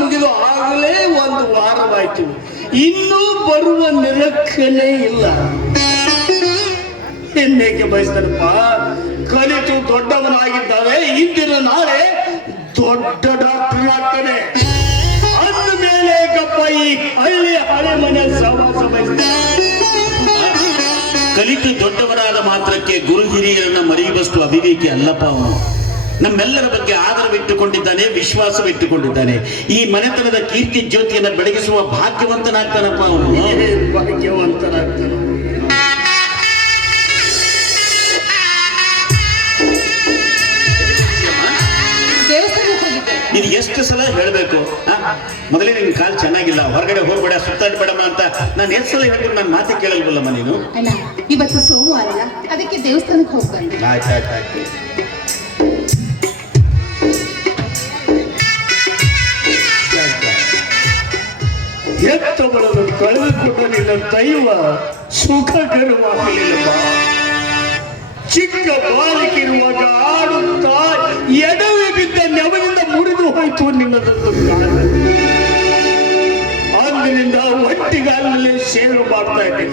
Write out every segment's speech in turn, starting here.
ಮುಗಿದು ಆಗಲೇ ಒಂದು ವಾರವಾಯ್ತು, ಇನ್ನೂ ಬರುವ ನಿರೀಕ್ಷಣೆ ಇಲ್ಲ. ಇನ್ನೇಕೆ ಬಯಸ್ತಾರಪ್ಪ? ಕಲಿತು ದೊಡ್ಡವನಾಗಿದ್ದಾರೆ, ಇಂದಿನ ನಾಳೆ ದೊಡ್ಡ ಡಾಕ್ಟರ್ ಆಗ್ತಾನೆ. ಅಂದ ಮೇಲೆ ಗಪ್ಪ ಈ ಹಳ್ಳಿ ಹಳೆ ಮನೆ ಸವಾಸ ಬಯಸ್ತಾರೆ. ಕಲಿತು ದೊಡ್ಡವರಾದ ಮಾತ್ರಕ್ಕೆ ಗುರು ಹಿರಿಯರನ್ನ ಮರೆಯುವಷ್ಟು ಅವಿವೇಕಿ ಅಲ್ಲಪ್ಪ ಅವನು. ನಮ್ಮೆಲ್ಲರ ಬಗ್ಗೆ ಆದರವಿಟ್ಟುಕೊಂಡಿದ್ದಾನೆ, ವಿಶ್ವಾಸವಿಟ್ಟುಕೊಂಡಿದ್ದಾನೆ. ಈ ಮನೆತನದ ಕೀರ್ತಿ ಜ್ಯೋತಿಯನ್ನು ಬೆಳಗಿಸುವ ಭಾಗ್ಯವಂತನಾಗ್ತಾನಪ್ಪ ಅವನು. ಭಾಗ್ಯವಂತನಾಗ್ತಾನ. ನೀನು ಎಷ್ಟು ಸಲ ಹೇಳಬೇಕು? ಮೊದಲೇ ನಿನ್ ಕಾಲು ಚೆನ್ನಾಗಿಲ್ಲ, ಹೊರಗಡೆ ಹೋಗ್ಬೇಡ, ಸುತ್ತಾಡ್ಬೇಡಮ್ಮ ಅಂತ ನಾನು ಎಷ್ಟು ಸಲ ಹೇಳಿದ್ರು ನನ್ನ ಮಾತು ಕೇಳಲ್ವಲ್ಲಮ್ಮ ನೀನು? ಅಣ್ಣ, ಇವತ್ತು ಸೋಮವಾರ, ಅದಕ್ಕೆ ದೇವಸ್ಥಾನಕ್ಕೆ ಹೋಗಿ ಬಂದೆ. ಆಯ್ತು. ಎತ್ತಬಳನ್ನು ಕಳೆದುಕೊಂಡು ನಿನ್ನ ದೈವ ಸುಖಕರವಾಗಲಿಲ್ಲ. ಚಿಕ್ಕ ಬಾಲಕಿರುವಾಗ ಆಡುತ್ತಾ ಎಡವಿ ಬಿದ್ದ ನೆವದಿಂದ ಮುರಿದು ಹೋಯ್ತು ನಿನ್ನದೊಂದು ಕಾಲ. ಅಂದಿನಿಂದ ಒಟ್ಟಿಗಾಲಲ್ಲಿ ಸೇರು ಮಾಡ್ತಾ ಇದ್ದೆ.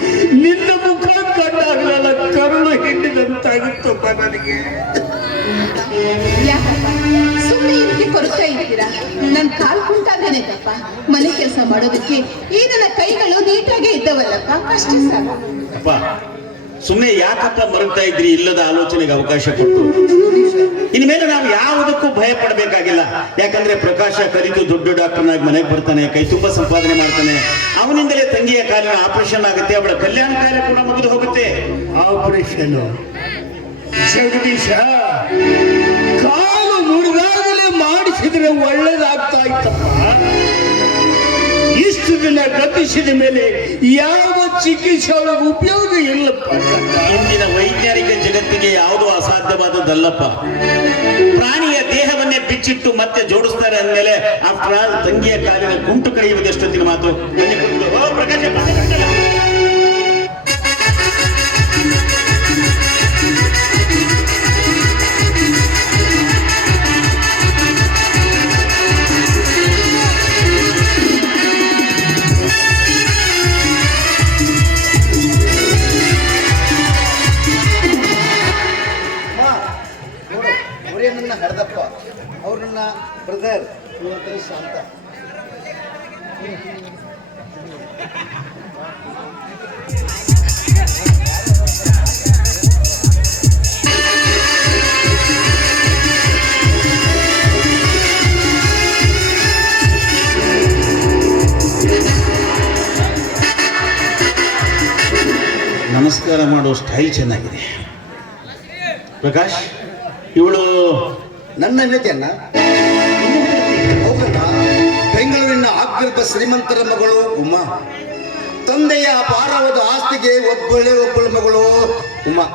ನಿನ್ನ ಮುಖ ಕಂಡಾಗಲೆಲ್ಲ ಕರುಳು ಹಿಂಡಿದಂತಾಗುತ್ತಪ್ಪ ನನಗೆ. ಯಾಕಪ್ಪ ಸುಮ್ಮನೆ ಇದಕ್ಕೆ ಕೊರತಾ ಇದ್ದೀರಾ? ನನ್ ಕಾಲ್ ಕುಂಟಾಗನೇಕಪ್ಪ. ಮನೆ ಕೆಲಸ ಮಾಡೋದಕ್ಕೆ ಈ ನನ್ನ ಕೈಗಳು ನೀಟಾಗೆ ಇದ್ದವಲ್ಲಪ್ಪ, ಅಷ್ಟೇ ಸಾಕು. ಅಪ್ಪ ಸುಮ್ಮನೆ ಯಾಕಪ್ಪ ಮರಗ್ತಾ ಇದ್ರಿ? ಇಲ್ಲದ ಆಲೋಚನೆಗೆ ಅವಕಾಶ ಕೊಟ್ಟು ಇನ್ಮೇಲೆ ನಾವು ಯಾವುದಕ್ಕೂ ಭಯ ಪಡಬೇಕಾಗಿಲ್ಲ. ಯಾಕಂದ್ರೆ ಪ್ರಕಾಶ ಕಲಿತು ದೊಡ್ಡ ಡಾಕ್ಟರ್ನಾಗಿ ಮನೆಗೆ ಬರ್ತಾನೆ, ಕೈ ತುಂಬಾ ಸಂಪಾದನೆ ಮಾಡ್ತಾನೆ. ಅವನಿಂದಲೇ ತಂಗಿಯ ಕಾಲಿನ ಆಪರೇಷನ್ ಆಗುತ್ತೆ, ಅವಳ ಕಲ್ಯಾಣ ಕಾರ್ಯ ಕೂಡ ಮುಗಿದು ಹೋಗುತ್ತೆ. ಆಪರೇಷನ್ ಜಗದೀಶ, ಕಾಲು ಮುರಿದಾಗಲೇ ಮಾಡಿಸಿದ್ರೆ ಒಳ್ಳೇದಾಗ್ತಾ ಇತ್ತಪ್ಪ. ಇಷ್ಟು ದಿನ ಗತಿಸಿದ ಮೇಲೆ ಯಾವ ಚಿಕಿತ್ಸೆ ಒಳಗೆ ಉಪಯೋಗ ಇಲ್ಲಪ್ಪ. ಇಂದಿನ ವೈಜ್ಞಾನಿಕ ಜಗತ್ತಿಗೆ ಯಾವುದೂ ಅಸಾಧ್ಯವಾದದ್ದಲ್ಲಪ್ಪ. ಪ್ರಾಣಿಯ ದೇಹವನ್ನೇ ಬಿಚ್ಚಿಟ್ಟು ಮತ್ತೆ ಜೋಡಿಸ್ತಾರೆ ಅಂದಮೇಲೆ ಆಫ್ಟರ್ ಆಲ್ ತಂಗಿಯ ಕಾಲಿನ ಗುಂಟು ಕಳೆಯುವುದೆಷ್ಟೊತ್ತಿನ ಮಾತು. ಪ್ರಕಾಶ ಹರದಪ್ಪ ಅವ್ರು ನನ್ನ ಬ್ರದರ್ ಶಾಂತ. ನಮಸ್ಕಾರ ಮಾಡೋ ಸ್ಟೈಲ್ ಚೆನ್ನಾಗಿದೆ. ಪ್ರಕಾಶ್, ಇವಳು ನನ್ನ ಹೆಂಡತಿಯನ್ನ. ಹೌದಣ್ಣ, ಬೆಂಗಳೂರಿನ ಅಗ್ರತ ಶ್ರೀಮಂತರ ಮಗಳು ಉಮಾ. ತಂದೆಯ ಅಪಾರವಾದ ಆಸ್ತಿಗೆ ಒಬ್ಬಳ ಮಗಳು ಉಮಾ.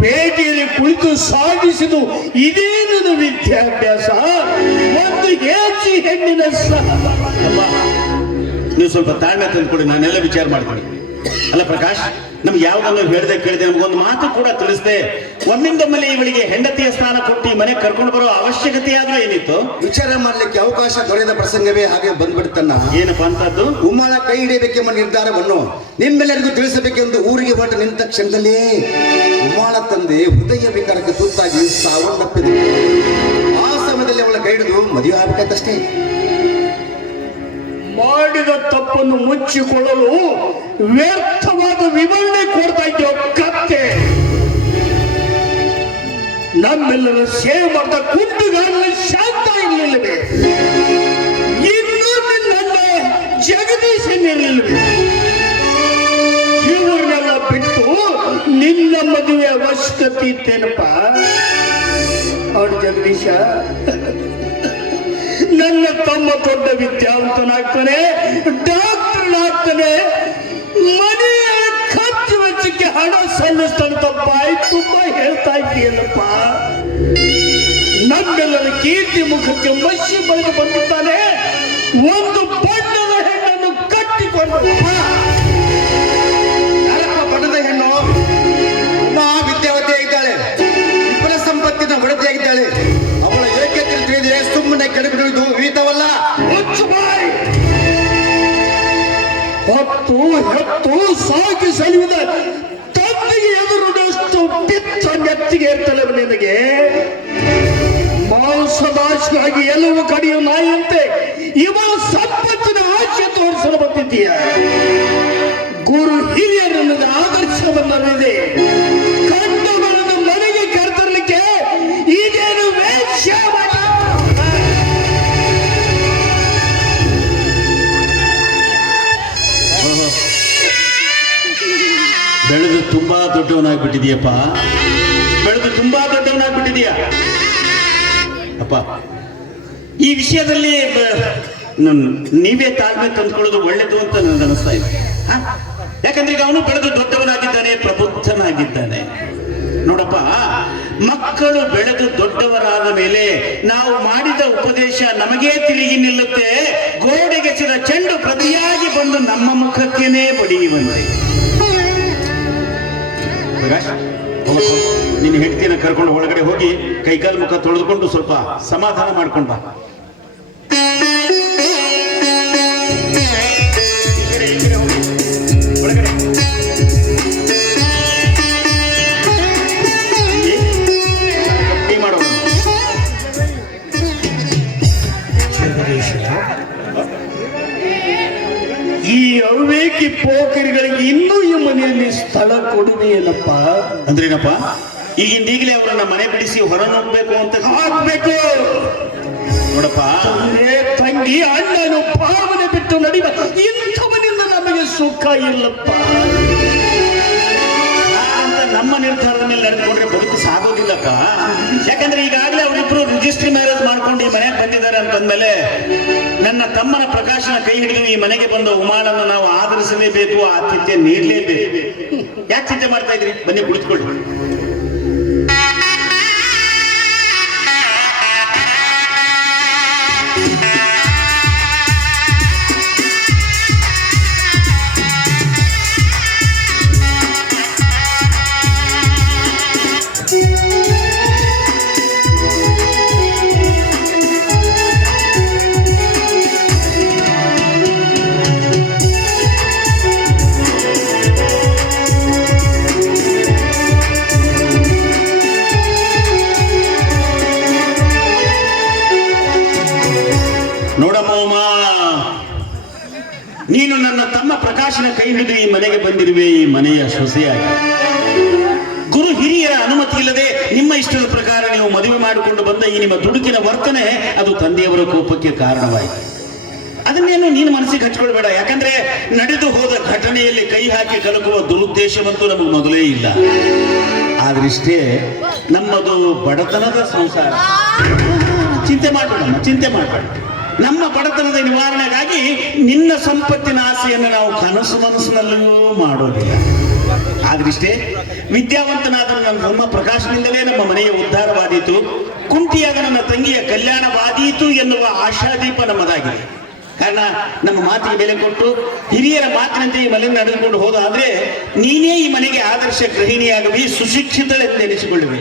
ಪೇಟೆಯಲ್ಲಿ ಕುಳಿತು ಸಾಧಿಸಿದು ಇದೇನದು ವಿದ್ಯಾಭ್ಯಾಸ? ಒಂದು ಹೆಚ್ಚಿ ಹೆಣ್ಣಿನ ನೀವು ಸ್ವಲ್ಪ ತಾಳ್ಮೆ ತಂದುಕೊಡಿ, ನಾನೆಲ್ಲ ವಿಚಾರ ಮಾಡ್ತೀನಿ. ಅಲ್ಲ ಪ್ರಕಾಶ್, ನಮ್ಗೆ ಯಾವ್ದನ್ನು ಹೇಳ್ದೆ ಕೇಳಿದೆ, ನಮ್ಗೊಂದು ಮಾತು ಕೂಡ ತಿಳಿಸ್ದೆ ಒಮ್ಮಿಂದೊಮ್ಮೆಲೆ ಇವಳಿಗೆ ಹೆಂಡತಿಯ ಸ್ಥಾನ ಕೊಟ್ಟು ಮನೆ ಕರ್ಕೊಂಡು ಬರೋ ಅವಶ್ಯಕತೆ ಆದ್ರೂ ಏನಿತ್ತು? ವಿಚಾರ ಮಾಡ್ಲಿಕ್ಕೆ ಅವಕಾಶ ದೊರೆಯದ ಪ್ರಸಂಗವೇ ಹಾಗೆ ಬಂದ್ಬಿಡ್ತನ್ನ. ಏನಪ್ಪಾ ಅಂತದ್ದು? ಉಮ್ಮಾಳ ಕೈ ಹಿಡಿಯಬೇಕೆಂಬ ನಿರ್ಧಾರವನ್ನು ನಿಮ್ಮೆಲ್ಲರಿಗೂ ತಿಳಿಸಬೇಕೆಂದು ಊರಿಗೆ ಹೊರಟ ನಿಂತ ಕ್ಷಣದಲ್ಲಿ ಉಮ್ಮಾಳ ತಂದೆ ಹೃದಯ ವಿಕಾರಕ್ಕೆ ತುತ್ತಾಗಿ ಸಾವನ್ನಪ್ಪಿದೆ. ಆ ಸಮಯದಲ್ಲಿ ಅವಳ ಕೈ ಹಿಡಿದು ಮದುವೆ ಆಗ್ಬೇಕಂತಷ್ಟೇ. ಮಾಡಿದ ತಪ್ಪನ್ನು ಮುಚ್ಚಿಕೊಳ್ಳಲು ವ್ಯರ್ಥವಾದ ವಿವರಣೆ ಕೊಡ್ತಾ ಇದ್ದೇವೆ ಕತ್ತೆ. ನಮ್ಮೆಲ್ಲರ ಸೇವೆ ಮಾಡ್ತಾ ಕುಂಡುಗಾರರಲ್ಲಿ ಶಾಂತ ಇರಲಿಲ್ಲವೇ? ಇನ್ನೂ ನನ್ನ ಜಗದೀಶನಿರಲಿಲ್ಲವೇ? ಇವರನ್ನೆಲ್ಲ ಬಿಟ್ಟು ನಿನ್ನ ಮದುವೆ ಅವಶ್ಯಕತೆ ಇತ್ತೇನಪ್ಪ? ಅವಳು ಜಗದೀಶ, ನನ್ನ ತಮ್ಮ ದೊಡ್ಡ ವಿದ್ಯಾವಂತನಾಗ್ತಾನೆ, ಡಾಕ್ಟರ್ ಆಗ್ತಾನೆ, ಮನೆಯ ಖರ್ಚು ವೆಚ್ಚಕ್ಕೆ ಹಣ ಸಲ್ಲಿಸ್ತಾನಂತ ಬಾಯಿ ತುಂಬಾ ಹೇಳ್ತಾ ಇದ್ದೀಯಲ್ಲಪ್ಪ. ನಮ್ಮೆಲ್ಲರ ಕೀರ್ತಿ ಮುಖಕ್ಕೆ ಮಸಿ ಬಳಿದು ಬಂದಿದ್ದಾನೆ. ಒಂದು ಬಣ್ಣದ ಹೆಣ್ಣನ್ನು ಕಟ್ಟಿಕೊಂಡು ಯಾರಪ್ಪ ಬಣ್ಣದ ಹೆಣ್ಣು? ಉಮಾ ವಿದ್ಯಾವತಿ ಆಗಿದ್ದಾಳೆ, ಇಬ್ಬರ ಸಂಪತ್ತಿನ ಒಡತಿಯಾಗಿದ್ದಾಳೆ. ಸಾಕಿ ಸಲುವಿದ ತಂದೆಗೆ ಎದುರುಡಷ್ಟು ಪಿತ್ತ ನೆತ್ತಿಗೆ ಇರ್ತಲ್ಲ ನಿನಗೆ. ಮಾಂಸದಾಶಿಯಾಗಿ ಎಲ್ಲವೂ ಕಡಿಯು ನಾಯಿಯಂತೆ ಇವ ಸಂಪತ್ತಿನ ಆಶೆ ತೋರಿಸಲು ಬಂದಿದ್ದೀಯ. ಗುರು ಹಿರಿಯರ ಆದರ್ಶವನ್ನರಿದೆ ಕಂಡುಗಳನ್ನು ಮನೆಗೆ ಕರೆತರಲಿಕ್ಕೆ ಇದೇನು ವೇಶ್ಯಾವಾಟ? ಬೆಳೆದು ತುಂಬಾ ದೊಡ್ಡವನಾಗ್ಬಿಟ್ಟಿದೀಯಪ್ಪ, ಬೆಳೆದು ತುಂಬಾ ದೊಡ್ಡವನಾಗ್ಬಿಟ್ಟಿದೀಯ ಅಪ್ಪ. ಈ ವಿಷಯದಲ್ಲಿ ನೀವೇ ತಾಳ್ಮೆ ತಂದ್ಕೊಳ್ಳೋದು ಒಳ್ಳೇದು ಅಂತ ನನಗೆ ಅನಿಸ್ತಾ ಇದೆ. ಯಾಕಂದ್ರೆ ಈಗ ಅವನು ಬೆಳೆದು ದೊಡ್ಡವನಾಗಿದ್ದಾನೆ, ಪ್ರಬುದ್ಧನಾಗಿದ್ದಾನೆ. ನೋಡಪ್ಪ, ಮಕ್ಕಳು ಬೆಳೆದು ದೊಡ್ಡವರಾದ ಮೇಲೆ ನಾವು ಮಾಡಿದ ಉಪದೇಶ ನಮಗೇ ತಿರುಗಿ ನಿಲ್ಲುತ್ತೆ. ಗೋಡೆಗೆಸಿದ ಚೆಂಡು ಪ್ರತಿಯಾಗಿ ಬಂದು ನಮ್ಮ ಮುಖಕ್ಕೇನೆ ಬಡಿಯುವಂತೆ. ನಿನ್ನ ಹೆಂಡತಿನ ಕರ್ಕೊಂಡು ಒಳಗಡೆ ಹೋಗಿ ಕೈಕಾಲು ಮುಖ ತೊಳೆದುಕೊಂಡು ಸ್ವಲ್ಪ ಸಮಾಧಾನ ಮಾಡ್ಕೊಂಡ. ಈ ಅವಿವೇಕಿ ಪೋಖರಿಗಳಿಗೆ ಇನ್ನೂ ಈ ಮನೆಯಲ್ಲಿ ಸ್ಥಳ ಕೊಡುವೆಯಲ್ಲಪ್ಪ. ಅಂದ್ರೇನಪ್ಪ? ಈಗಿಂದೀಗಲೇ ಅವರನ್ನ ಮನೆ ಬಿಡಿಸಿ ಹೊರ ನೋಡ್ಬೇಕು ಅಂತ ಹಾಕ್ಬೇಕು. ನೋಡಪ್ಪ, ತಂಗಿ ಅಣ್ಣನು ಭಾವನೆ ಬಿಟ್ಟು ನಡಿವ ಇಂಥವನಿಂದ ನಮಗೆ ಸುಖ ಇಲ್ಲಪ್ಪ. ನಮ್ಮ ನಿರ್ಧಾರದ ಮೇಲೆ ನಡೆದುಕೊಂಡ್ರೆ ಬದುಕು ಸಾಗೋದಿಲ್ಲಪ್ಪ. ಯಾಕಂದ್ರೆ ಈಗಾಗಲೇ ಅವರಿಬ್ರು ರಿಜಿಸ್ಟ್ರಿ ಮ್ಯಾರೇಜ್ ಮಾಡ್ಕೊಂಡು ಈ ಮನೆಗೆ ಬಂದಿದ್ದಾರೆ ಅಂತಂದ್ಮೇಲೆ ನನ್ನ ತಮ್ಮನ ಪ್ರಕಾಶನ ಕೈ ಹಿಡಿದು ಈ ಮನೆಗೆ ಬಂದ ಉಮಾಳನ್ನು ನಾವು ಆದರಿಸಲೇಬೇಕು, ಆತಿಥ್ಯ ನೀಡಲೇಬೇಕು. ಯಾಕೆ ಚಿಂತೆ ಮಾಡ್ತಾ ಇದ್ರಿ? ಬನ್ನಿ ಕುಳಿತುಕೊಳ್ಳಿ. ನೋಡಮ್ಮ ಉಮಾ, ನೀನು ನನ್ನ ತಮ್ಮ ಪ್ರಕಾಶನ ಕೈ ಹಿಡಿದು ಈ ಮನೆಗೆ ಬಂದಿರುವೆ, ಈ ಮನೆಯ ಸೊಸೆಯಾಗಿ. ಗುರು ಹಿರಿಯರ ಅನುಮತಿ ಇಲ್ಲದೆ ನಿಮ್ಮ ಇಷ್ಟದ ಪ್ರಕಾರ ನೀವು ಮದುವೆ ಮಾಡಿಕೊಂಡು ಬಂದ ಈ ನಿಮ್ಮ ದುಡುಕಿನ ವರ್ತನೆ ಅದು ತಂದೆಯವರ ಕೋಪಕ್ಕೆ ಕಾರಣವಾಯಿತು. ಅದನ್ನೇನು ನೀನು ಮನಸ್ಸಿಗೆ ಹಚ್ಕೊಳ್ಬೇಡ. ಯಾಕಂದ್ರೆ ನಡೆದು ಹೋದ ಘಟನೆಯಲ್ಲಿ ಕೈ ಹಾಕಿ ಕಲಕುವ ದುರುದ್ದೇಶವಂತೂ ನಮಗೆ ಮೊದಲೇ ಇಲ್ಲ. ಆದ್ರಿಷ್ಟೇ ನಮ್ಮದು ಬಡತನದ ಸಂಸಾರ. ಚಿಂತೆ ಮಾಡಬೇಡಮ್ಮ, ಚಿಂತೆ ಮಾಡಬೇಡ. ನಮ್ಮ ಬಡತನದ ನಿವಾರಣೆಗಾಗಿ ನಿನ್ನ ಸಂಪತ್ತಿನ ಆಸೆಯನ್ನು ನಾವು ಕನಸು ಮನಸ್ಸಿನಲ್ಲೂ ಮಾಡೋದಿಲ್ಲ. ಆದ್ರಿಷ್ಟೇ ವಿದ್ಯಾವಂತನಾದ ನನ್ನ ತಮ್ಮ ಪ್ರಕಾಶದಿಂದಲೇ ನಮ್ಮ ಮನೆಯ ಉದ್ಧಾರವಾದೀತು, ಕುಂಟಿಯಾದ ನನ್ನ ತಂಗಿಯ ಕಲ್ಯಾಣವಾದೀತು ಎನ್ನುವ ಆಶಾದೀಪ ನಮ್ಮದಾಗಿದೆ. ಕಾರಣ ನಮ್ಮ ಮಾತಿಗೆ ಬೆಲೆ ಕೊಟ್ಟು ಹಿರಿಯರ ಮಾತಿನಂತೆ ಈ ಮನೆಯನ್ನು ನಡೆದುಕೊಂಡು ಹೋದಾದ್ರೆ ನೀನೇ ಈ ಮನೆಗೆ ಆದರ್ಶ ಗೃಹಿಣಿಯಾಗವಿ, ಸುಶಿಕ್ಷಿತಳೆಂದೆನಿಸಿಕೊಳ್ಳುವೆ.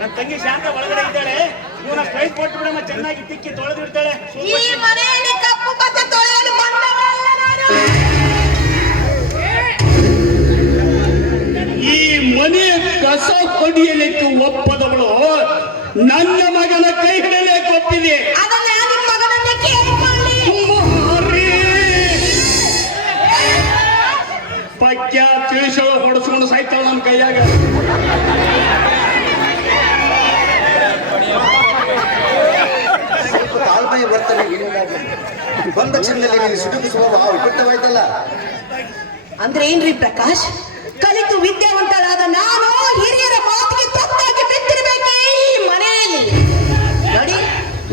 ನನ್ನ ತಂಗಿ ಶಾಂತ ಒಳಗಡೆ ಇದ್ದಾಳೆ. ಇವನ ಕೈ ಕೊಟ್ಟು ಬಿಡಮ್ಮ, ಚೆನ್ನಾಗಿ ತಿಕ್ಕಿ ತೊಳೆದು ಬಿಡ್ತಾಳೆ. ಈ ಮನೆಯಲ್ಲಿ ಕಪ್ಪು ಬಟ್ಟೆ ತೊಳೆಯಲು ಬಂದವಳಲ್ಲ ನಾನು. ಈ ಮನೆಯ ಕಸ ಹೊಡಿಯಲಿಕ್ಕೆ ಒಪ್ಪದವಳು ನನ್ನ ಮಗನ ಕೈ ಹಿಡಿಯಲಿಕ್ಕೆ ಒಪ್ಪಿದೆ. ಅದನ್ನ ನಿಮ್ಮ ಮಗನನ್ನೇ ಕೇಳಿಕೊಳ್ಳಿ. ಕ್ಷಣದಲ್ಲಿ ನೀನು ಸಿಡುಕು ಸ್ವಭಾವ ವಿಪರೀತವಾಯ್ತಲ್ಲ. ಅಂದ್ರೆ ಏನ್ರಿ ಪ್ರಕಾಶ್, ಕಲಿತು ವಿದ್ಯಾವಂತರಾದ ನಾನು ಹಿರಿಯರ ಮಾತಿಗೆ ತೊತ್ತಾಗಿ ಬಿದ್ದಿರಬೇಕೆ ಈ ಮನೆಯಲ್ಲಿ? ನೋಡಿ,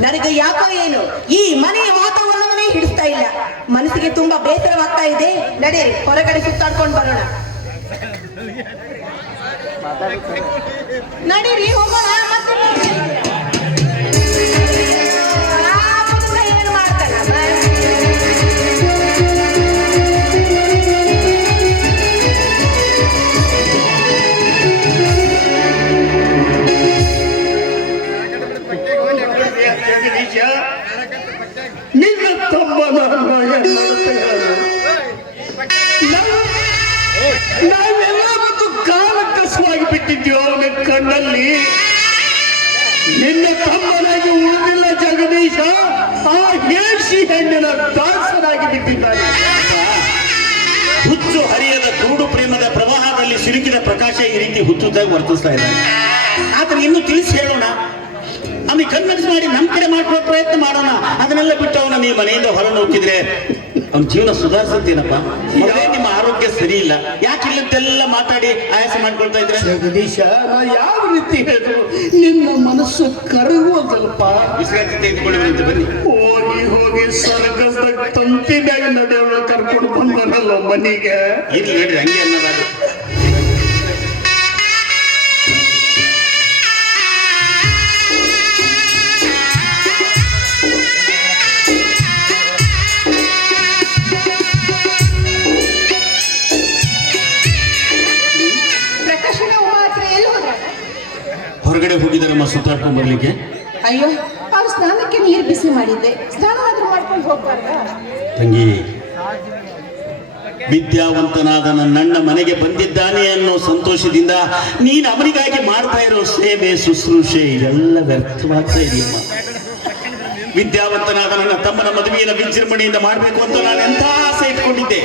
ನನಗೆ ಯಾಕೋ ಏನು ಈ ಮನೆಯ ವಾತಾವರಣವನ್ನೇ ಹಿಡಿಸ್ತಾ ಇಲ್ಲ. ಮನಸ್ಸಿಗೆ ತುಂಬಾ ಬೇಸರವಾಗ್ತಾ ಇದೆ. ನಡೀರಿ, ಹೊರಗಡೆ ಸುತ್ತಾಡ್ಕೊಂಡು ಬರೋಣ. ನಡೀರಿ, ಹೋಗೋಣ. ಮತ್ತೆ ಏನು ಮಾಡ್ತಾನ? ಜಗದೀಶ, ನಿನ್ನ ತಮ್ಮನ ನಾವೆಲ್ಲ ಒಂದು ಕಾಲ ಕಸವಾಗಿ ಬಿಟ್ಟಿದ್ಯೋ ಅವನ ಕಣ್ಣಲ್ಲಿ. ನಿನ್ನ ತಮ್ಮನಾಗಿ ಉಳಿದಿಲ್ಲ ಜಗದೀಶ, ಆ ಹೇಸಿ ಹೆಣ್ಣಿನ ದಾಸನಾಗಿ ಬಿಟ್ಟಿದ್ದಾನೆ. ಹುಚ್ಚು ಹರಿಯದ ಕುರುಡು ಪ್ರೇಮದ ಪ್ರವಾಹದಲ್ಲಿ ಸಿಲುಕಿದ ಪ್ರಕಾಶ ಈ ರೀತಿ ಹುಚ್ಚುತ್ತಾಗಿ ವರ್ತಿಸ್ತಾ ಇದ್ದಾನೆ. ಆದ್ರೆ ಇನ್ನು ತಿಳಿಸಿ ಹೇಳೋಣ, ಅವನಿಗೆ ಕನ್ವಿನ್ಸ್ ಮಾಡಿ ನಮ್ ಕಡೆ ಮಾಡ್ಕೊಳ್ಳೋ ಪ್ರಯತ್ನ ಮಾಡೋಣ. ಅದನ್ನೆಲ್ಲ ಬಿಟ್ಟು ಅವನ ನೀವು ಮನೆಯಿಂದ ಹೊರ ನೂಕಿದ್ರೆ ಅವನ ಜೀವನ ಸುಧಾರಿಸುತ್ತೇನಪ್ಪ. ಮೊದಲೇ ನಿಮ್ಮ ಆರೋಗ್ಯ ಸರಿ ಇಲ್ಲ, ಯಾಕೆ ಇಲ್ಲಂತೆಲ್ಲ ಮಾತಾಡಿ ಆಯಾಸ ಮಾಡ್ಕೊಳ್ತಾ ಇದ್ರೆ? ಜಗದೀಶ, ನಾ ಯಾವ ರೀತಿ ಹೇಳಿದ್ರು ನಿನ್ನ ಮನಸ್ಸು ಕರಗುವುದಲ್ಪ. ವಿಶ್ರಾಂತಿ ತೆಗೆದುಕೊಳ್ಳುವಂತೆ ಬನ್ನಿ. ಹೋಗಿ ಹೋಗಿ ಸರ್ಗದ ತಂತಿ ಮ್ಯಾಗ ನಡೆಯೋಳು ಕರ್ಕೊಂಡು ಬಂದನಲ್ಲ ಮನೆಗೆ. ಇರ್ಲಿ ಹೇಳ್ರಿ, ಹಂಗೆ ಅನ್ನೋದಾದ್ರು. ಹೊರಗಡೆ ಹೋಗಿದ್ದಾರಮ್ಮ ಸುತ್ತಾಡ್ಕೊಂಡ್ ಬರ್ಲಿಕ್ಕೆ. ಅಯ್ಯೋ, ಅವ್ರು ಸ್ನಾನಕ್ಕೆ ನೀರು ಬಿಸಿ ಮಾಡಿದ್ದೆ, ಸ್ನಾನ ಮಾತ್ರ ಮಾಡ್ಕೊಂಡು ಹೋಗ್ಬಾರ್ದ? ತಂಗಿ, ವಿದ್ಯಾವಂತನಾದ ನನ್ನ ಮನೆಗೆ ಬಂದಿದ್ದಾನೆ ಅನ್ನೋ ಸಂತೋಷದಿಂದ ನೀನು ಅವನಿಗಾಗಿ ಮಾಡ್ತಾ ಇರೋ ಸೇವೆ ಶುಶ್ರೂಷೆ ಇದೆಲ್ಲ ವ್ಯರ್ಥವಾಗ್ತಾ ಇದೆಯಮ್ಮ. ವಿದ್ಯಾವಂತನಾದ ನನ್ನ ತಮ್ಮನ ಮದುವೆಯನ್ನು ವಿಜೃಂಭಣೆಯಿಂದ ಮಾಡಬೇಕು ಅಂತ ನಾನು ಎಂಥ ಆಸೆ ಇಟ್ಕೊಂಡಿದ್ದೆ.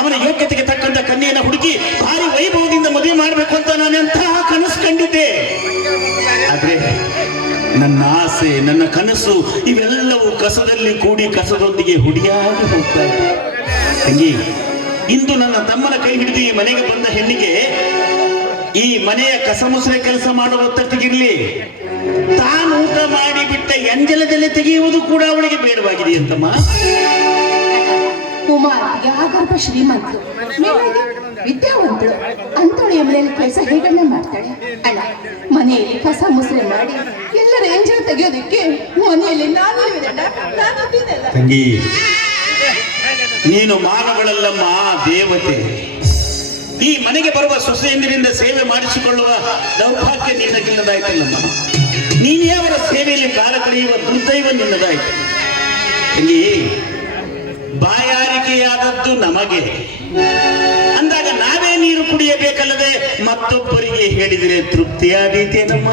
ಅವನ ಯೋಗ್ಯತೆಗೆ ತಕ್ಕಂತ ಕನ್ಯೆಯನ್ನು ಹುಡುಕಿ ಭಾರಿ ವೈಭವದಿಂದ ಮದುವೆ ಮಾಡಬೇಕು ಅಂತ ನಾನು ಎಂತಹ ಕನಸು ಕಂಡಿದ್ದೆ. ಆದ್ರೆ ನನ್ನ ಆಸೆ, ನನ್ನ ಕನಸು ಇವೆಲ್ಲವೂ ಕಸದಲ್ಲಿ ಕೂಡಿ ಕಸದೊಂದಿಗೆ ಹುಡಿಯಾಗಿ ಹೋಗ್ತಾ ಇದೆ. ತಂಗಿ, ಇಂದು ನನ್ನ ತಮ್ಮನ ಕೈ ಹಿಡಿದು ಈ ಮನೆಗೆ ಬಂದ ಹೆಣ್ಣಿಗೆ ಈ ಮನೆಯ ಕಸ ಮುಸ್ರೆ ಕೆಲಸ ಮಾಡುವ ಒತ್ತಟ್ಟಿಗಿರ್ಲಿ, ತಾನು ಊಟ ಮಾಡಿ ಬಿಟ್ಟ ಎಂಜಲದಲ್ಲೇ ತೆಗೆಯುವುದು ಕೂಡ ಅವಳಿಗೆ ಬೇಡವಾಗಿದೆ ಅಂತಮ್ಮ. ಕುಮಾರ್ ಯಾಗರ್ಭ ಶ್ರೀಮಂತರು, ಮೇಲಾಗಿ ವಿದ್ಯಾವಂತರು, ಅಂತೋಳಿಯ ಮನೆಯಲ್ಲಿ ಕೆಲಸ ಹೇಗಣ್ಣ ಮಾಡ್ತಾಳೆ. ಅಣ್ಣ, ಮನೆಯಲ್ಲಿ ಕಸ ಮುಸ್ರೆ ಮಾಡಿ ಎಲ್ಲರ ಎಂಜಲ್ ತೆಗೆಯೋದಕ್ಕೆ ಮನೆಯಲ್ಲಿ ನಾನು ತಂಗಿ, ನೀನು ಮಾನವಳಲ್ಲಮ್ಮ, ದೇವತೆ. ಈ ಮನೆಗೆ ಬರುವ ಸೊಸೆಯಂದಿರಿಂದ ಸೇವೆ ಮಾಡಿಸಿಕೊಳ್ಳುವ ದೌರ್ಭಾಗ್ಯ ನಿನ್ನಗಿಲ್ಲದಾಯ್ತಲ್ಲಮ್ಮ. ನೀನೇ ಅವರ ಸೇವೆಯಲ್ಲಿ ಕಾಲ ಕಳೆಯುವ ದುರ್ದೈವ ನಿನ್ನದಾಯ್ತು. ತಂಗಿ, ಬಾಯಾರಿಕೆಯಾದದ್ದು ನಮಗೆ ಅಂದಾಗ ನಾವೇ ನೀರು ಕುಡಿಯಬೇಕಲ್ಲದೆ ಮತ್ತೊಬ್ಬರಿಗೆ ಹೇಳಿದರೆ ತೃಪ್ತಿಯಾದೀತೇನಮ್ಮ?